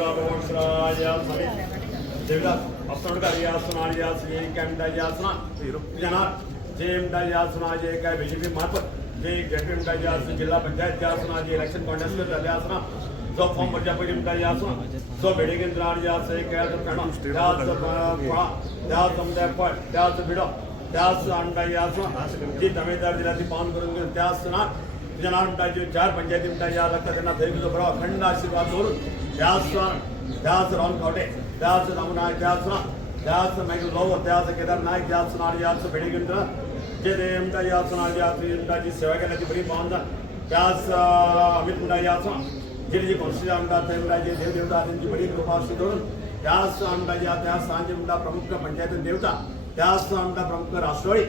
Brahmavamsraya Sami Devdas Asanakariyasana Yasni Kamdayasana Jana James Dayasana Jeka BJP Marpat Jay Getrim Dayasana Jilla Panchayat Yasana Jay Election Contest Dayasana So from Pajapajim Dayasana So Bedigindran Yasa Kaya Kana Das Samdapa Das Bido Das Andayasana Ji Tamidar Dilati Pan Gurung Dasana जनांटाचे 4 पंचायती या लक्षात त्यांना दैविक बरोबर अखंड आशीर्वाद करून त्याच राहुल खवटे त्याच रामनाय त्याच मैगल लोव त्याच केदार नायक त्याच नारी याच बेडगिंद्र जे देमता याच नारी याची सेवा केल्याची बरी पावना त्याच अमित मुंडा याच जे जे कौन्सिल आमदार तेमला जे देव देवता त्यांची बरी कृपा असू करून त्याच आमदार या त्या सांजे मुंडा प्रमुख पंचायत देवता त्याच आमदार प्रमुख राष्ट्रवादी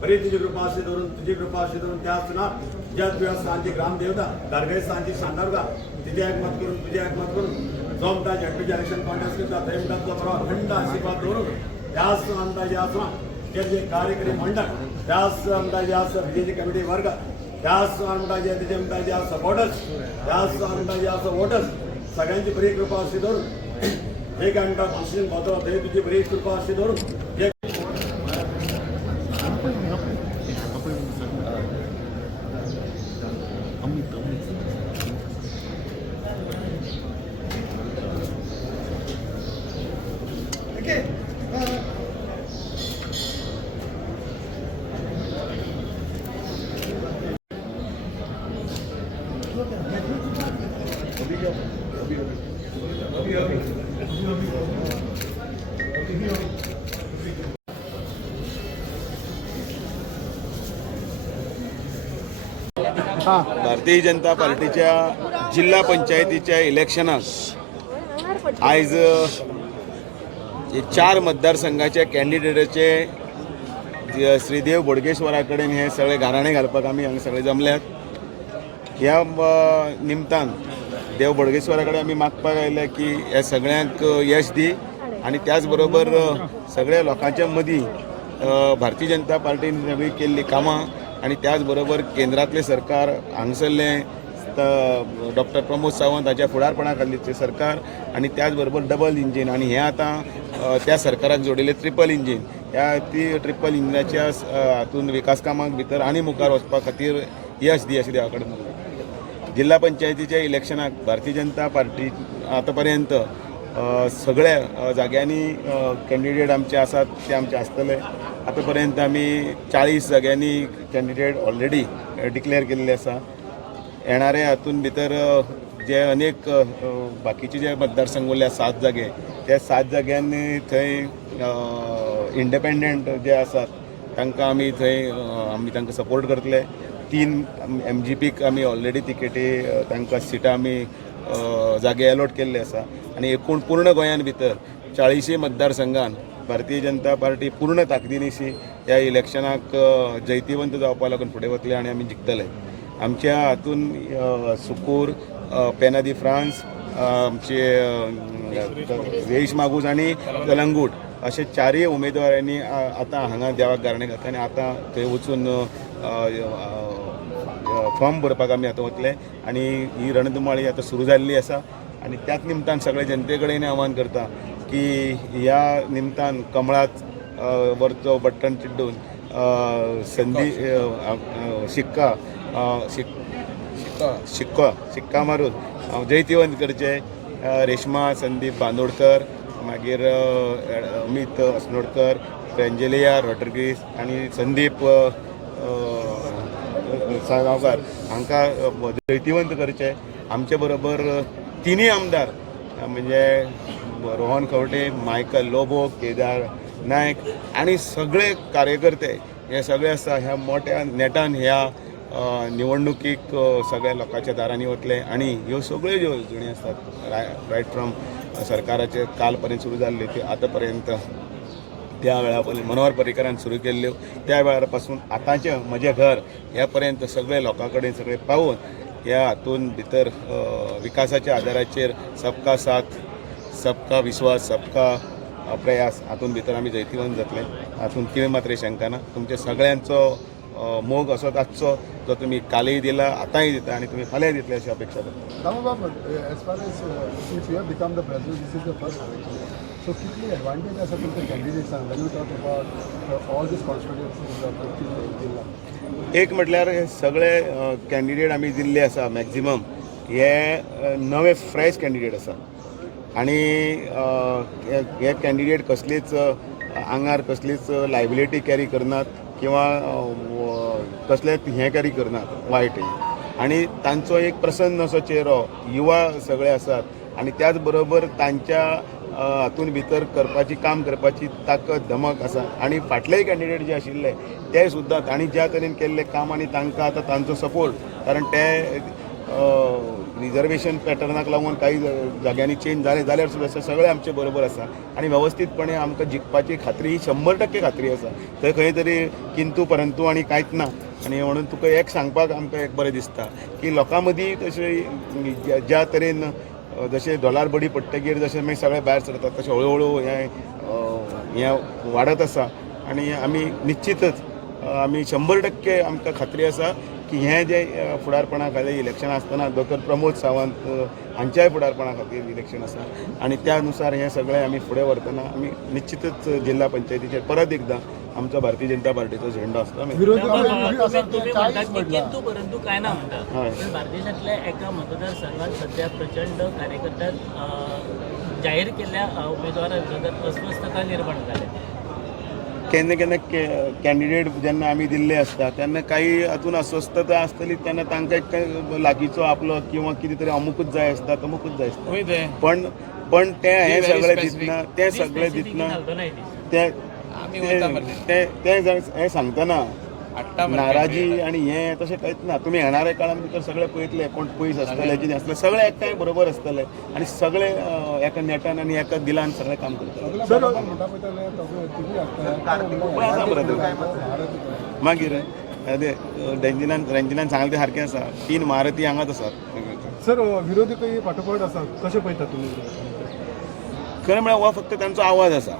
बरी तुझी कृपा अशी धरून तुझी कृपा अशी धरून त्याच ना ज्या तुझ्या सांची ग्रामदेवता दर्गाई सांची सांडारगा तिथे एकमत करून तुझे एकमत करून जोमता झटपीचे इलेक्शन कॉन्टेस्ट करता दैवताचा बरोबर अखंड आशीर्वाद धरून त्याच अंदाजे असं जे कार्यकारी मंडळ त्याच अंदाजे असं विजेची कमिटी वर्ग त्याच अंदाजे तिथे अंदाजे असं सपोर्टर्स त्याच अंदाजे असं वोटर्स सगळ्यांची बरी कृपा अशी धरून एक घंटा कॉन्स्टिट्यूशन होतो ते तुझी बरी कृपा अशी धरून भारतीय जनता पार्टीच्या जिल्हा पंचायतीच्या इलेक्शनात आज 4 मतदारसंघाच्या कॅन्डिडेटचे श्रीदेव बोडगेश्वरा कडेन हे सगळे घराणे घालपाक आमी हांगा सगळे जमल्यात. ह्या निमतान देव बोडगेश्वरा कडेन आमी मागपाक आयले की ह्या सगळ्यांक यश दी आनी त्याच बरोबर सगळ्या लोकांच्या मदीं भारतीय जनता पार्टीन सगळी केल्ली कामां आणि त्याचबरोबर केंद्रातले सरकार हांगसरले डॉक्टर प्रमोद सावंत हाच्या फुडारपणा खालीचे सरकार आणि त्याचबरोबर डबल इंजीन आणि हे आता त्या सरकाराक जोडिल्ले ट्रिपल इंजीन ह्या ती ट्रिपल इंजिनाच्या हातून विकास कामाक भितर आनी मुखार वचपा खातीर यश दी अशें देवा कडेन जिल्हा पंचायतीच्या इलेक्शनाक भारतीय जनता पार्टी आतां पर्यंत सगळ्या जाग्यांनी कॅन्डिडेट आमचे आसात ते आमचे आसतले. आतां पर्यंत आमी 40 जाग्यांनी कॅन्डिडेट ऑलरेडी डिक्लेअर केल्ले आसा. येणारे हातून भितर जे अनेक बाकीचे जे मतदारसंघ उरल्या 7 जागे त्या 7 जाग्यांनी थंय इंडिपेंडंट जे आसात तांकां आमी थंय आमी तांकां सपोर्ट करतले. 3 MGPक आमी ऑलरेडी तिकेटी तांकां सिटां आमी जागे अलॉट केल्ले आसा आनी एकूण पूर्ण गोंयान भितर 40 मतदारसंघान भारतीय जनता पार्टी पूर्ण ताकदीनिशी ह्या इलेक्शनाक जैतिवंत जावपा लागून फुडें वतले आनी आमी जिखतले. आमच्या हातून सुकूर पेना दी फ्रांस आमचे रेईश मागूस आनी कलंगूट अशे 4 उमेदवारांनी आतां हांगा देवाक गारणे घातले आनी आतां थंय वचून फॉर्म भरपाक आमी आतां वतले आनी ही रणधुमाळी आतां सुरू जाल्ली आसा आनी त्याच निमतान सगळे जनते कडेन आवाहन करता की ह्या निमतान कमळाक वरचो बटन चिड्डून संधी शिक्का मारून जैतिवंत करचे. रेश्मा संदीप बांदोडकर मागीर अमित अस्नोडकर फ्रेंजेलिया रॉड्रिगीस आनी संदीप साळगांवकार हांकां जैतिवंत करचे. आमचे बरोबर 3 आमदार म्हणजे रोहन खवटे मायकल लोबो केदार नायक आनी सगळे कार्यकर्ते हे सगळे आसा ह्या मोठ्या नेटान ह्या निवडणुकीक सगळ्या लोकांच्या दारांनी वतले आनी ह्यो सगळ्यो ज्यो अडचणी आसतात रायट फ्रॉम सरकाराचे काल पर्यंत सुरू जाल्ल्यो त्यो आतां पर्यंत त्या वेळा मनोहर पर्रीकरान सुरू केल्ल्यो त्या वेळार पासून आतांचें म्हजें घर ह्या पर्यंत सगळे लोकां कडेन सगळे पावून ह्या हातून भितर विकासाच्या आदाराचेर सबका साथ सबका विश्वास सबका प्रयास हातून भितर आमी जैतिवंत जातले हातून कितें मात्र शंका ना. तुमच्या सगळ्यांचो मोग असोच आजचो जो तुमी कालय दिला आतांय दिता आनी तुमी फाल्यां दितले अशी अपेक्षा करता. Damababa, as far as since you have become the president, this is the first election. So, कितली advantage आसा तुमच्या candidates when you talk about all these constituencies of the जिल्हा? एक म्हटल्यार हे सगळे कॅन्डिडेट आमी दिल्ले आसा मॅक्झिमम हे नवे फ्रेश कॅन्डिडेट आसा आनी हे कॅन्डिडेट कसलीच आंगार कसलीच लायबिलिटी कॅरी करनात किंवा कसलेच हें कॅरी करनात वायट आनी तांचो एक प्रसन्न असो चेहरो युवा सगळे आसात आनी त्याच बरोबर तांच्या हातून भितर करपाची काम करपाची ताकद धमक आसा आनी फाटलेय कॅन्डिडेट जे आशिल्ले ते सुद्दां तांणी ज्या तरेन केल्लें काम आनी तांकां आतां तांचो सपोर्ट कारण ते रिजर्वेशन पॅटर्नाक लागून काही जाग्यांनी चेंज जाले जाल्यार सुद्दां सगळे आमचे बरोबर आसा आनी वेवस्थीतपणे आमकां जिखपाची खात्री ही 100% खात्री आसा. थंय खंय तरी किंतू परंतू आनी कांयच ना आनी म्हणून तुका एक सांगपाक आमकां एक बरें दिसता की लोकां मदीं तशें ज्या तरेन जशें डॉलर बडी पडटगीर जशें मागीर सगळे भायर सरतात तशें हळू हें वाडत आसा आनी आमी निश्चितच आमी 100% आमकां खात्री आसा की हें जे फुडारपणा खातीर इलेक्शन आसतना डॉक्टर प्रमोद सावंत हांच्याय फुडारपणा खातीर इलेक्शन आसा आनी त्या अनुसार हें सगळें आमी फुडें व्हरतना आमी निश्चितच जिल्हा पंचायतीचेर परत एकदां आमचो भारतीय जनता पार्टीचो झेंडो आसता. किंतु परंतु काय ना म्हणटा पण बार्देशांतल्या एका मतदारसंघात सध्या प्रचंड कार्यकर्त्यां जाहीर केल्ल्या उमेदवारा विरोधात अस्वस्थता निर्माण जाल्या. केन्ना केन्ना कॅन्डिडेट जेन्ना आमी दिल्ले आसता तेन्ना काही हातून अस्वस्थता आसतली तेन्ना तांकां एक लागींचो आपलो किंवा कितें तरी अमुकूच जाय आसता तमुकूच जाय आसता पण ते हें सगळें दितना ते सगळें दितना हें सांगतना नाराजी आनी हें तशें कांयच ना. तुमी येणाऱ्या काळान भितर सगळे पळयतले कोण पयस आसतले कितें आसतलें सगळे एकठांय बरोबर आसतले आनी सगळे एका नेटान आनी एका दिलान सगळें काम करतले. मागीर रंजनान सांगलें तें सारकें आसा 3 महारथी हांगाच आसात. सर विरोधी फाटोफाट आसा कशें पळयता तुमी? खरें म्हळ्यार हो फक्त तांचो आवाज आसा.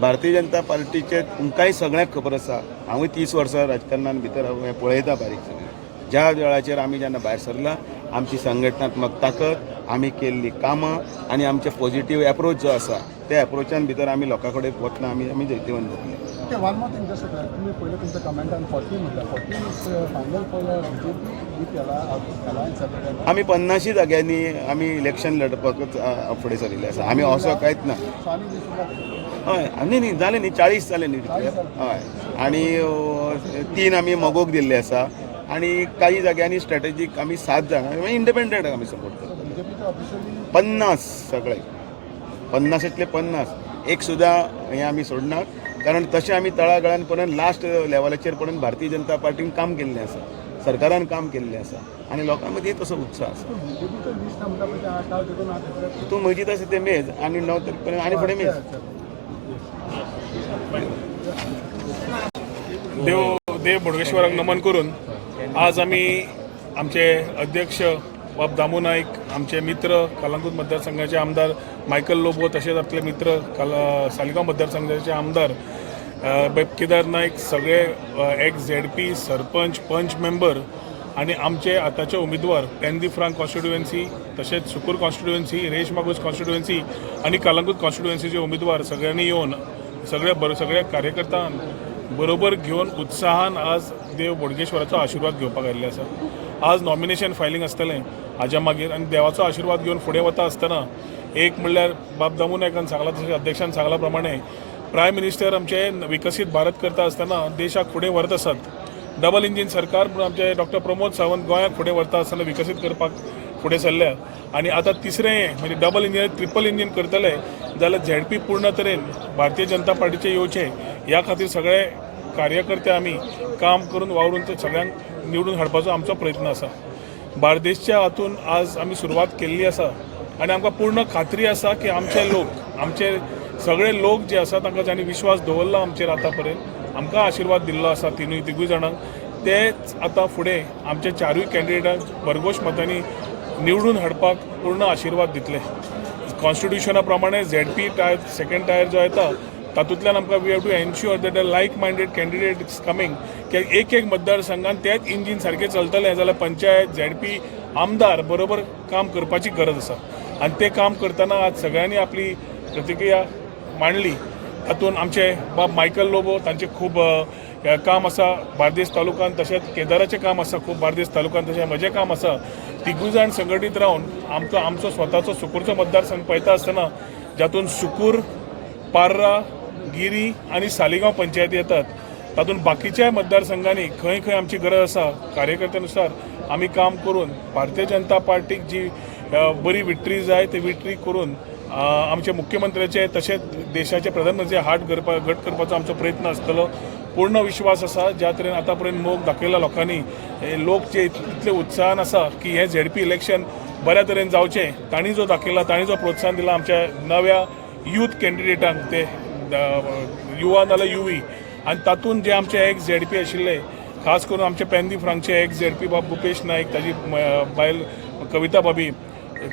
भारतीय जनता पार्टीचे तुमकांय सगळ्यांक खबर आसा हांवूय 30 वर्सां राजकारणान भितर हें पळयता बारीक सगळें ज्या वेळाचेर आमी जेन्ना भायर सरला आमची संघटनात्मक ताकद आमी केल्ली कामां आनी आमचे पॉझिटिव्ह एप्रोच जो आसा त्या एप्रोचान भितर आमी लोकां कडेन वतना आमी जैतिवंत जातले. Okay, one more thing just तुम्ही पहिले तुमचं कमेंटान 40 म्हटलं 40 is final for BJP with alliance. आमी 50 जाग्यांनी आमी इलेक्शन लडपाकच फुडें सरिल्ले आसा. आमी असो कांयच ना. हय न्ही जालें न्ही 40 जाले न्ही हय आनी 3 आमी मोगोक दिल्ले आसा आनी काही जाग्यांनी स्ट्रॅटेजीक आमी 7 जाणां इंडिपेंडंट आमी सपोर्ट करता. 50 सगळे 50तले 50 एक सुद्दां हें आमी सोडनात कारण तशें आमी तळागाळान पर्यंत लास्ट लेवलाचेर पर्यंत भारतीय जनता पार्टीन काम केल्लें आसा सरकारान काम केल्लें आसा आनी लोकां मदीं तसो उत्साह आसा. तूं मजीत आसा तें मेज आनी 9 तारखे पर्यंत आनी फुडें मेज. देव बोडगेश्वराक नमन करून आज आम्ही आमचे अध्यक्ष बाब दामू नाईक आमचे मित्र कलंगूट मतदारसंघाचे आमदार मायकल लोबो तसेच आपले मित्र सालिगांव मतदारसंघाचे आमदार केदार नाईक सगळे एक्स ZP सरपंच पंच मेंबर आणि आमचे आताचे उमेदवार पेंदी फ्रांक कॉन्स्टिट्युएन्सी तसेच सुकूर कॉन्स्टिट्युएन्सी रेश मागूस कॉन्स्टिट्युएन्सी आणि कलंगूट कॉन्स्टिट्युएन्सीचे उमेदवार सगळ्यांनी येऊन सगळ्या कार्यकर्त्यांक बरोबर घेवन उत्साहान आज देव बोडगेश्वराचो आशिर्वाद घेवपाक आयिल्ले आसा. आज नॉमिनेशन फायलिंग आसतलें हाज्या मागीर आनी देवाचो आशिर्वाद घेवन फुडें वता आसतना एक म्हणल्यार बाब दामू नायकान सांगलां तशें अध्यक्षान सांगला प्रमाणे प्रायम मिनिस्टर आमचे विकसीत भारत करता आसतना देशाक फुडें व्हरत आसात. डबल इंजीन सरकार म्हणून आमचे डॉक्टर प्रमोद सावंत गोंयाक फुडें व्हरता आसतना विकसीत करपाक फुडें सरल्या आनी आतां तिसरें म्हणजे डबल इंजीन ट्रिपल इंजीन करतले जाल्यार ZP पूर्ण तरेन भारतीय जनता पार्टीचे येवचे ह्या खातीर सगळे कार्यकर्ते आमी काम करून वावरून ते सगळ्यांक निवडून हाडपाचो आमचो प्रयत्न आसा. बार्देशच्या हातून आज आमी सुरवात केल्ली आसा आनी आमकां पूर्ण खात्री आसा की आमचे सगळे लोक जे आसा तांकां जाणी विश्वास दवरला आमचेर आतां पर्यंत आमकां आशिर्वाद दिल्लो आसा तिगूय जाणांक तेच आतां फुडें आमचे 4य कॅन्डिडेटांक भरघोश मतांनी निवडून हाडपाक पूर्ण आशिर्वाद दितले. कॉन्स्टिट्युशना प्रमाणे ZP टायर सेकंड टायर जो येता तातूंतल्यान आमकां we have to ensure that a like minded candidate is coming एक मतदारसंघात तेच इंजीन सारकें चलतलें जाल्यार पंचायत ZP आमदार बरोबर काम करपाची गरज आसा आनी तें काम करतना आज सगळ्यांनी आपली प्रतिक्रिया मांडली. तातूंत आमचे बाब मायकल लोबो तांचें खूब काम आसा बार्देस तालुक्यात, तशेंच केदाराचें काम आसा खूब बार्देस तालुक्यात, तशें म्हजें काम आसा. तिगूय जाण संघटीत रावन आमचो स्वताचो सुकूरचो मतदारसंघ पळयता आसतना जातूंत सुकूर, पार्रा, गिरी आनी सालिगांव पंचायती येतात. तातूंत बाकीच्या मतदारसंघांनी खंय खंय आमची गरज आसा कार्यकर्त्यानुसार आमी काम करून भारतीय जनता पार्टीक जी बरी विक्ट्री जाय ती विक्ट्री करून आमचे मुख्यमंत्र्याचे तशेंच देशाचे प्रधानमंत्री हात घट करपाचो आमचो प्रयत्न आसतलो. पूर्ण विश्वास आसा ज्या तरेन आतां पर्यंत मोग दाखयला लोकांनी, लोक जे इतले उत्साहान आसा की हें ZP इलेक्शन बऱ्या तरेन जावचें. तांणी जो दाखयला, तांणी जो प्रोत्साहन दिला आमच्या नव्या यूथ कॅन्डिडेटांक, ते युवा नाल्यार युवी, आनी तातूंत जे आमचे एक्स ZP आशिल्ले, खास करून आमचे पेंदी फ्रांकचे एक्स ZP बाब भुपेश नायक, ताजी बायल कविता बाबी,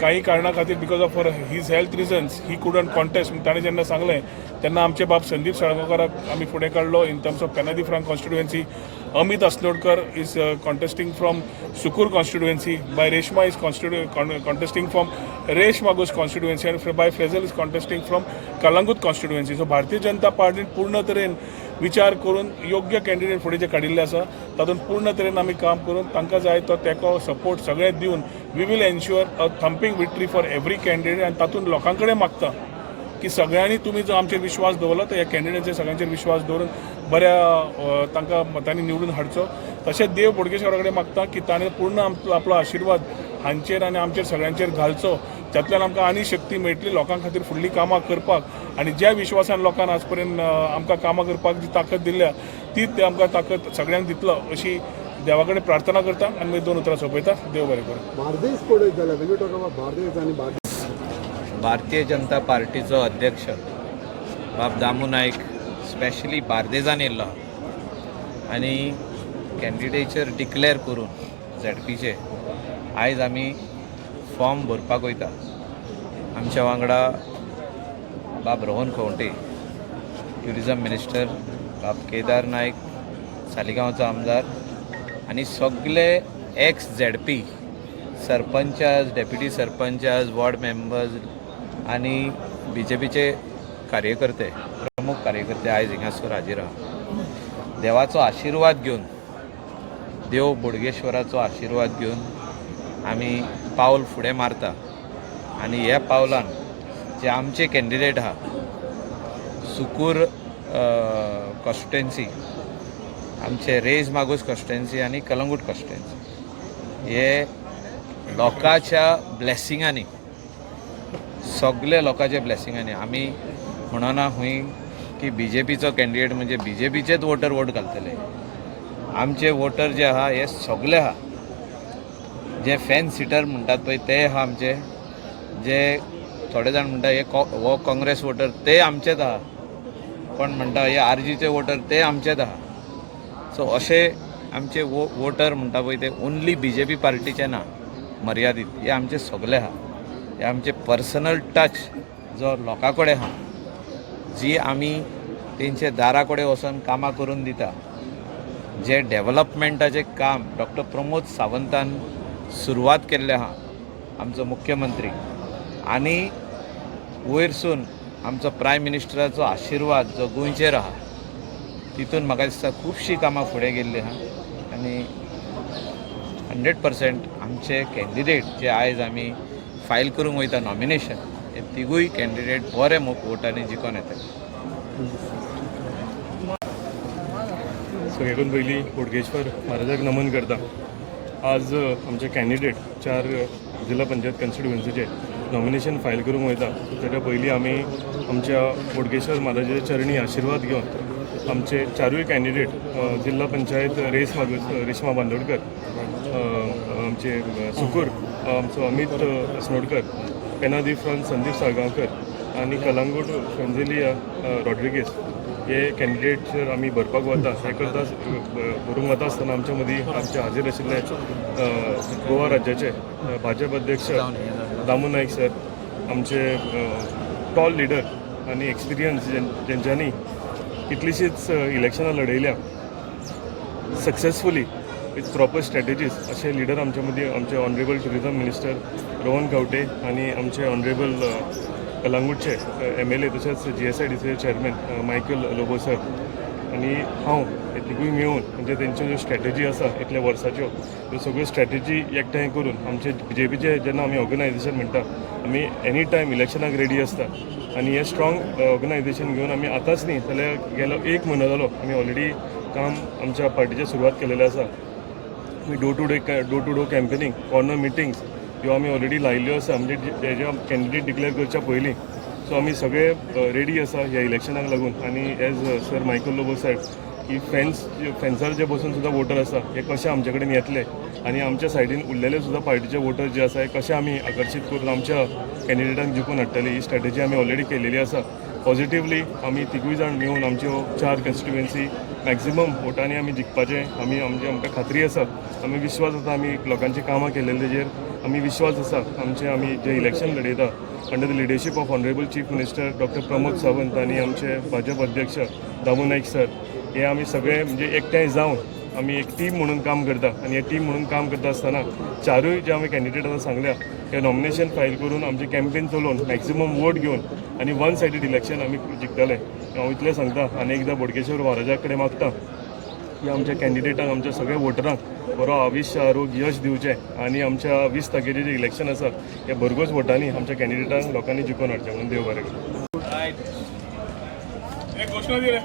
काही कारणा खातीर because of his health reasons he couldn't contest ताणें जेन्ना सांगलें तेन्ना आमचे बाब संदीप साळगांवकाराक आमी फुडें काडलो in terms of Penha de Franca constituency. Amit Asnodkar is contesting from Sukur constituency, बाय Reshma is contesting from Reis Magos constituency, आनी बाय Frezel is contesting from Calangute constituency. So Bharatiya Janata पार्टीन पूर्ण तरेन विचार करून योग्य कॅन्डिडेट फुडें जे काडिल्ले आसा तातूंत पूर्ण तरेन आमी काम करून तांकां जाय तो तेंको सपोर्ट सगळें दिवन we will ensure a thumping victory for every candidate. आनी तातूंत लोकां कडेन मागता की सगळ्यांनी तुमी जो आमचेर विश्वास दवरलो तो ह्या कॅन्डिडेटचेर सगळ्यांचेर विश्वास दवरून बऱ्या तांकां मतांनी निवडून हाडचो. तशेंच देव बोडगेश्वरा कडेन मागता की ताणें पूर्ण आपलो आशिर्वाद हांचेर आनी आमचेर सगळ्यांचेर घालचो, जातल्यान आमकां आनी शक्ती मेळटली लोकां खातीर फुडलीं कामां करपाक. आनी ज्या विश्वासान लोकांन आज पर्यंत आमकां कामां करपाक जी ताकद दिल्या तीच आमकां ताकद सगळ्यांक दितलो अशी देवा कडेन प्रार्थना करता आनी मागीर 2 उतरां सोंपयता. देव बरें करूं. बार्देस पळयत जाल्यार वेगळी टॉक अबाउट बार्देस आनी बार्देस भारतीय जनता पार्टीचो अध्यक्ष बाब दामू नायक स्पेशली बार्देजान येयल्लो आनी कॅन्डिडेचर डिक्लेअर करून ZPचे आयज आमी फॉर्म भरपाक वयता. आमच्या वांगडा बाब रोहन खंवटे, ट्युरिजम मिनिस्टर, बाब केदार नायक, सालिगांवचो आमदार, आनी सगळे ex ZP sarpanches, deputy sarpanches, ward members आनी BJPचे कार्यकर्ते, प्रमुख कार्यकर्ते आयज हिंगासर हाजीर आहा. देवाचो आशिर्वाद घेवन, देव बोडगेश्वराचो आशिर्वाद घेवन आमी पावल फुडें मारता. आनी ह्या पावलान जे आमचे कॅन्डिडेट आहा सुकूर कॉन्स्टिट्युएन्सी, आमचे रेज मागोस कॉन्स्टिट्युएन्सी आनी कलंगूट कॉन्स्टिट्युएन्सी, हे लोकांच्या ब्लेसिंगांनी, सगळे लोकांच्या ब्लेसिंगांनी आमी म्हणना हूंय की BJPचो कॅन्डिडेट म्हणजे BJPचेच वोटर वोट घालतले. आमचे वोटर जे आहा हे सगळे आहा, जे फॅन सिटर म्हणटात पळय ते आहा आमचे, जे थोडे जाण म्हणटा हे हो काँग्रेस वोटर ते आमचेच आहा, कोण म्हणटा हे RGचे वोटर ते आमचेच आहा. सो अशे आमचे वोटर म्हणटा पळय ते ओन्ली BJP पार्टीचे ना मर्यादीत, हे आमचे सगळे आहा. हे आमचे पर्सनल टच जो लोकां कडेन आहा, जी आमी तेंचे दारा कडेन वचून कामां करून दिता. जे डेव्हलपमेंटाचें काम डॉक्टर प्रमोद सावंतान सुरवात केल्लें आहा, आमचो मुख्यमंत्री, आनी वयरसून आमचो प्रायम मिनिस्टराचो आशिर्वाद जो गोंयचेर आहा, तितून म्हाका दिसता खुबशीं कामां फुडें गेल्लीं आहा. आनी 100% आमचे कॅन्डिडेट जे आयज आमी फायल करूंक वयता नॉमिनेशन, हे तिगूय कॅन्डिडेट बरे वोटांनी जिखून येता. सगळ्याकून पयलीं बोडगेश्वर महाराजाक नमन करता. आज आमचे कॅन्डिडेट 4 जिल्हा पंचायत कॉन्स्टिट्युएन्सीचे नॉमिनेशन फायल करूंक वयता. ताच्या पयलीं आमी आमच्या बोडगेश्वर महाराजाच्या चरणी आशिर्वाद घेवन आमचे 4य कॅन्डिडेट जिल्हा पंचायत रेशमा बांदोडकर, आमचे सुकूर आमचो अमित अस्नोडकर, पेनादी फ्रांक संदीप साळगांवकर आनी कलंगूट फ्रेंझेलिया रॉड्रिगीस हे कॅन्डिडेट आमी भरपाक वता. हे करता भरूंक वता आसतना आमच्या मदीं आमचे हाजीर आशिल्ले गोवा राज्याचे भाजप अध्यक्ष दामू नायक सर, आमचे टॉल लिडर आनी एक्सपिरियन्स जेंच्यांनी कितलींशींच इलेक्शनां लढयल्या सक्सेसफुली विथ प्रॉपर स्ट्रॅटेजीज असे लिडर आमच्या मदीं आमचे ऑनरेबल टुरिझम मिनिस्टर रोहन गावटे आनी आमचे ऑनरेबल कलंगूटचे MLA तशेंच GSIDCचे चेअरमॅन मायकल लोबो सर आनी हांव हे तिगूय मेळून म्हणजे तेंच्यो ज्यो स्ट्रॅटेजी आसा इतल्या वर्साच्यो त्यो सगळ्यो स्ट्रॅटेजी एकठांय करून आमचे BJPचे जेन्ना आमी ऑर्गनायझेशन म्हणटा आमी एनी टायम इलेक्शनाक रेडी आसता आनी हे स्ट्रॉंग ऑर्गनायझेशन घेवन आमी आतांच न्ही जाल्यार गेलो 1 म्हयनो जालो आमी ऑलरेडी काम आमच्या पार्टीचें सुरवात केलेलें आसा आमी door to door campaigning corner meetings ह्यो आमी ऑलरेडी लायिल्ल्यो आसा म्हणजे हेज्या कॅन्डिडेट डिक्लेअर करच्या पयलीं सो आमी सगळे रेडी आसा ह्या इलेक्शनाक लागून आनी as sir Michael Lobo said की फेन्सार जे बसून सुद्दां वोटर आसा हे कशे आमचे कडेन येतले आनी आमच्या सायडीन उरलेले सुद्दां पार्टीचे वोटर जे आसा हे कशे आमी आकर्शीत करून आमच्या कॅन्डिडेटांक जिखून हाडटले ही स्ट्रॅटेजी आमी ऑलरेडी केलेली आसा पॉझिटिव्हली आमी तिगूय जाण मेळून आमच्यो 4 कॉन्स्टिट्युएन्सी मॅक्झिमम वोटांनी आमी जिखपाचें आमकां खात्री आसा आमी विश्वास आसा आमी लोकांची कामां केलेले तेजेर आमी विश्वास आसा आमी जे इलेक्शन लडयता under the leadership of honourable chief minister doctor Pramod Sawant आनी आमचे भाजप अध्यक्ष दामू नाईक सर हे आमी सगळे म्हणजे एकठांय जावन आमी एक टीम म्हणून काम करता आनी हे टीम म्हणून काम करता आसतना 4य जे आमी कॅन्डिडेट आतां सांगल्या हे नॉमिनेशन फायल करून आमचे कॅम्पेन चलोवन मॅक्झिमम वोट घेवन आनी 1 सायडीड इलेक्शन आमी जिखतले हांव इतलें सांगता आनी एकदां बोडगेश्वर महाराजा कडेन मागता की आमच्या कॅन्डिडेटांक आमच्या सगळ्या वोटरांक बरो आयुश्य आरोग्य यश दिवचें आनी आमच्या 20 तारखेचें जें इलेक्शन आसा हे भरघोस वोटांनी आमच्या कॅन्डिडेटांक लोकांनी जिखून हाडचें म्हणून देव बरें करूं. एक घोषणा दी रे.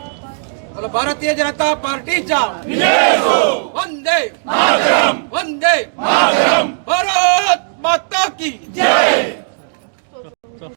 भारतीय जनता पार्टीचा वंदे वंदे भारत माता की जय.